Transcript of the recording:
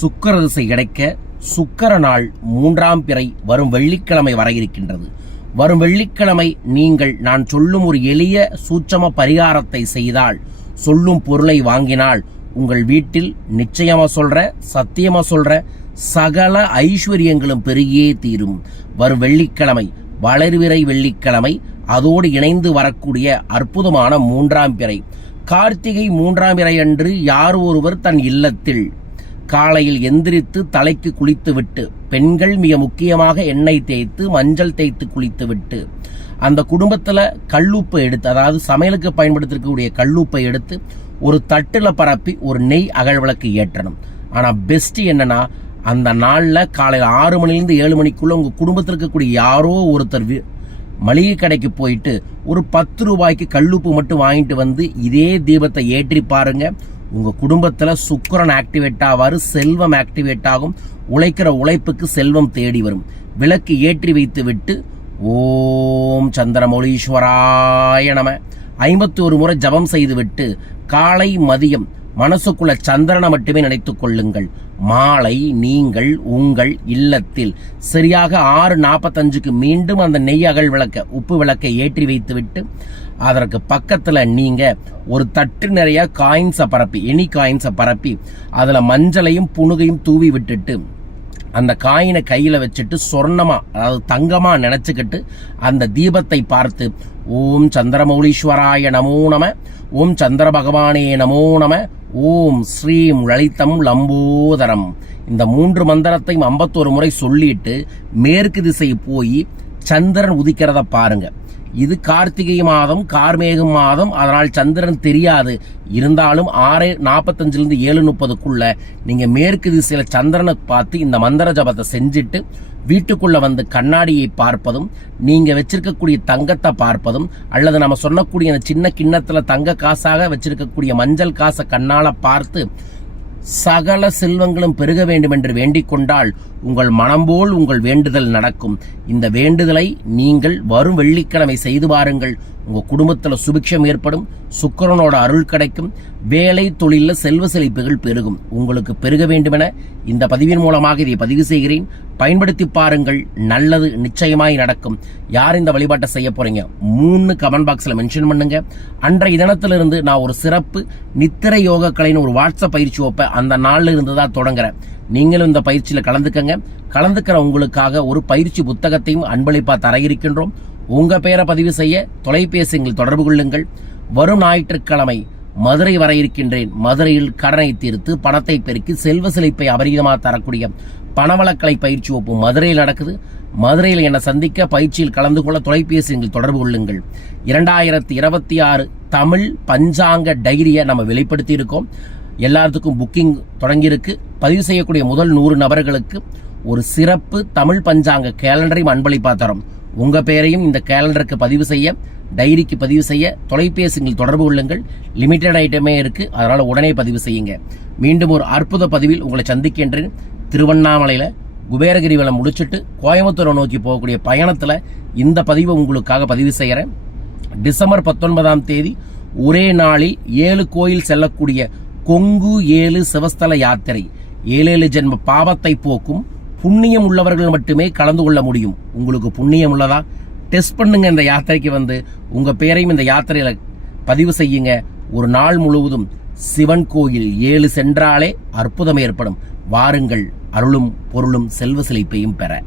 சுக்கர திசை கிடைக்க சுக்கர நாள் மூன்றாம் பிறை வரும் வெள்ளிக்கிழமை வர இருக்கின்றது. வரும் வெள்ளிக்கிழமை நீங்கள் நான் சொல்லும் ஒரு எளிய சூட்சம பரிகாரத்தை செய்தால் சொல்லும் பொருளை வாங்கினால் உங்கள் வீட்டில் நிச்சயமா சொல்ற சத்தியமா சொல்ற சகல ஐஸ்வர்யங்களும் பெருகியே தீரும். வரும் வெள்ளிக்கிழமை வளர்விரை வெள்ளிக்கிழமை அதோடு இணைந்து வரக்கூடிய அற்புதமான மூன்றாம் பிறை. கார்த்திகை மூன்றாம் பிறை அன்று யார் ஒருவர் தன் இல்லத்தில் காலையில் எந்திரித்து தலைக்கு குளித்துவிட்டு பெண்கள் மிக முக்கியமாக எண்ணெய் தேய்த்து மஞ்சள் தேய்த்து குளித்துவிட்டு அந்த குடும்பத்தில் கல்லுப்பை எடுத்து அதாவது சமையலுக்கு பயன்படுத்திருக்கக்கூடிய கல்லுப்பை எடுத்து ஒரு தட்டில் பரப்பி ஒரு நெய் அகழ்விளக்கு ஏற்றணும். ஆனால் பெஸ்ட்டு என்னன்னா அந்த நாளில் காலையில் ஆறு மணிலேருந்து ஏழு மணிக்குள்ளே உங்கள் குடும்பத்தில் இருக்கக்கூடிய யாரோ ஒருத்தர் மளிகை கடைக்கு போயிட்டு ஒரு பத்து ரூபாய்க்கு கல்லுப்பு மட்டும் வாங்கிட்டு வந்து இதே தீபத்தை ஏற்றி பாருங்கள் உங்க குடும்பத்தில் சுக்கிரன் ஆக்டிவேட் ஆவார் செல்வம் ஆக்டிவேட் ஆகும். உழைக்கிற உழைப்புக்கு செல்வம் தேடி வரும். விளக்கு ஏற்றி வைத்து விட்டு ஓம் சந்திரமௌலீஸ்வராய நம. ஐம்பத்தி ஒரு முறை ஜபம் செய்துவிட்டு காலை மதியம் மனசுக்குள்ள சந்திரனை மட்டுமே நினைத்துக் கொள்ளுங்கள். மாலை நீங்கள் உங்கள் இல்லத்தில். சரியாக ஆறு நாற்பத்தஞ்சுக்கு மீண்டும் அந்த நெய் அகல் விளக்க உப்பு விளக்கை ஏற்றி வைத்துவிட்டு அதற்கு பக்கத்தில் நீங்கள் ஒரு தட்டு நிறைய காயின்ஸை பரப்பி எனி காயின்ஸை பரப்பி அதில் மஞ்சளையும் புணுகையும் தூவி விட்டுட்டு அந்த காயினை கையில வச்சுட்டு சொர்ணமா அதாவது தங்கமா நினச்சிக்கிட்டு அந்த தீபத்தை பார்த்து ஓம் சந்திரமௌலீஸ்வராய நமோ நம ஓம் சந்திர பகவானே நமோ நம ஓம் ஸ்ரீம் லலிதம் லம்போதரம். இந்த மூன்று மந்திரத்தையும் ஐம்பத்தோரு முறை சொல்லிட்டு மேற்கு திசை போய் சந்திரன் உதிக்கிறத பாருங்க. இது கார்த்திகை மாதம் கார்மேகம் மாதம். அதனால் சந்திரன் தெரியாது. இருந்தாலும் ஆறு நாற்பத்தஞ்சிலிருந்து ஏழு முப்பதுக்குள்ள நீங்கள் மேற்கு திசையில் சந்திரனை பார்த்து இந்த மந்திர ஜபத்தை செஞ்சுட்டு வீட்டுக்குள்ளே வந்து கண்ணாடியை பார்ப்பதும் நீங்கள் வச்சிருக்கக்கூடிய தங்கத்தை பார்ப்பதும் அல்லது நம்ம சொல்லக்கூடிய அந்த சின்ன கிண்ணத்தில் தங்க காசாக வச்சிருக்கக்கூடிய மஞ்சள் காசை கண்ணால் பார்த்து சகல செல்வங்களும் பெருக வேண்டும் என்று வேண்டிக் கொண்டால் உங்கள் மனம் போல் உங்கள் வேண்டுதல் நடக்கும். இந்த வேண்டுதலை நீங்கள் வரும் வெள்ளிக்கிழமை செய்து பாருங்கள் உங்கள் குடும்பத்தில் சுபிக்ஷம் ஏற்படும் சுக்கரனோட அருள் கிடைக்கும் வேலை தொழிலில் செல்வ செழிப்புகள் பெருகும். உங்களுக்கு பெருக வேண்டுமென இந்த பதிவின் மூலமாக இதை பதிவு செய்கிறேன். பயன்படுத்தி பாருங்கள் நல்லது நிச்சயமாய் நடக்கும். யார் இந்த வழிபாட்டை செய்ய போறீங்க? மூணு கமெண்ட் பாக்ஸில் மென்ஷன் பண்ணுங்க. அன்றைய தினத்திலிருந்து நான் ஒரு சிறப்பு நித்திரை யோக கலைன்னு ஒரு வாட்ஸ்அப் பயிற்சி வைப்பேன் அந்த நாளில் இருந்து தான் தொடங்குறேன். நீங்களும் இந்த பயிற்சியில் கலந்துக்கங்க. கலந்துக்கிற உங்களுக்காக ஒரு பயிற்சி புத்தகத்தையும் அன்பளிப்பாக தர இருக்கின்றோம். உங்க பெயரை பதிவு செய்ய தொலைபேசியில் தொடர்பு கொள்ளுங்கள். வரும் ஞாயிற்றுக்கிழமை மதுரை வர இருக்கின்றேன். மதுரையில் கடனை தீர்த்து பணத்தை பெருக்கி செல்வ செழிப்பை அபரிதமாக தரக்கூடிய பணவளக்கலை பயிற்சி ஒப்பு மதுரையில் நடக்குது. மதுரையில் என்னை சந்திக்க பயிற்சியில் கலந்து கொள்ள தொலைபேசியில் தொடர்பு கொள்ளுங்கள். இரண்டாயிரத்தி இருபத்தி ஆறு தமிழ் பஞ்சாங்க டைரியை நம்ம வெளிப்படுத்தி இருக்கோம். எல்லாத்துக்கும் புக்கிங் தொடங்கியிருக்கு. பதிவு செய்யக்கூடிய முதல் நூறு நபர்களுக்கு ஒரு சிறப்பு தமிழ் பஞ்சாங்க கேலண்டரையும் அன்பளிப்பா தரோம். உங்கள் பெயரையும் இந்த கேலண்டருக்கு பதிவு செய்ய டைரிக்கு பதிவு செய்ய தொலைபேசியில் தொடர்பு கொள்ளுங்கள். லிமிடெட் ஐட்டமே இருக்கு. அதனால் உடனே பதிவு செய்யுங்க. மீண்டும் ஒரு அற்புத பதிவில் உங்களை சந்திக்கின்றேன். திருவண்ணாமலையில் குபேரகிரி வேலை முடிச்சுட்டு கோயம்புத்தூரை நோக்கி போகக்கூடிய பயணத்தில் இந்த பதிவை உங்களுக்காக பதிவு செய்கிறேன் டிசம்பர் பத்தொன்பதாம் தேதி ஒரே நாளில் ஏழு கோயில் செல்லக்கூடிய கொங்கு ஏழு சிவஸ்தல யாத்திரை. ஏழேழு ஜென்ம பாவத்தை போக்கும் புண்ணியம் உள்ளவர்கள் மட்டுமே கலந்து கொள்ள முடியும். உங்களுக்கு புண்ணியம் உள்ளதா? டெஸ்ட் பண்ணுங்க இந்த யாத்திரைக்கு வந்து. உங்க பேரையும் இந்த யாத்திரையில பதிவு செய்யுங்க. ஒரு நாள் முழுவதும் சிவன் கோயில் ஏழு சென்றாலே அற்புதம் ஏற்படும். வாருங்கள் அருளும் பொருளும் செல்வ செழிப்பையும் பெற.